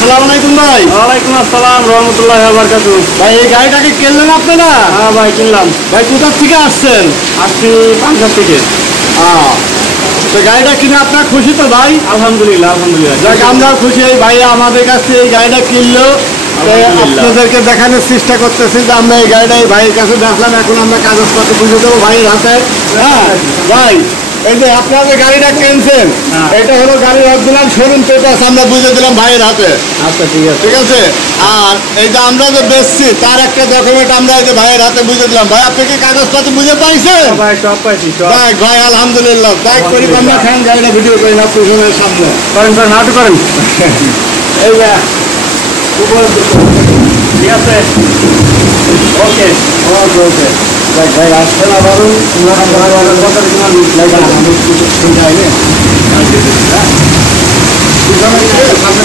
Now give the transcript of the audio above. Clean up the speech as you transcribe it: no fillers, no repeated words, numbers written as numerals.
আসসালামু আলাইকুম ভাই। ওয়ালাইকুম আসসালাম রহমতুল্লাহি ওয়া বারাকাতুহু। ভাই এই গাড়িটাকে কিনলেন আপনারা? হ্যাঁ ভাই কিনলাম। ভাই কোথা থেকে আসছেন? আসছি পাঞ্জাব থেকে। তো গাড়িটা কিনে আপনার খুশি তো ভাই? আলহামদুলিল্লাহ আলহামদুলিল্লাহ। যাক আমরাও খুশি। এই ভাই আমাদের কাছ থেকে এই গাড়িটা কিনলো। তো আলহামদুলিল্লাহ। আপনাদেরকে দেখানোর চেষ্টা করতেছি যে আমরা এই গাড়িটা এই ভাইয়ের কাছে দেখলাম। এখন আমরা কাগজপত্র বুঝে দেবো ভাইয়ের হাতে। হ্যাঁ ভাই, এই যে আপনারা যে গাড়িটা কিনছেন, হ্যাঁ। এটা হলো গাড়ির অরিজিনাল শোরুম পেপার আমরা বুঝে দিলাম ভাইয়ের হাতে। আচ্ছা ঠিক আছে। ঠিক আছে। আর এই যে আমরা যে বেচছি তার একটা ডকুমেন্ট আমরা এই যে ভাইয়ের হাতে বুঝে দিলাম। ভাই আপনি কি কাগজপত্র বুঝে পাইছেন? ভাই সব পাইছি সব। ভাই ভাই আলহামদুলিল্লাহ। তাই করি আমরা খান গাড়িটা ভিডিও করি না পিছনের সামনে। করেন করেন নাটক করেন। এই যে ঠিক আছে ওকে। ওকে ওকে। ভাই আসছে না বাবু। সামনে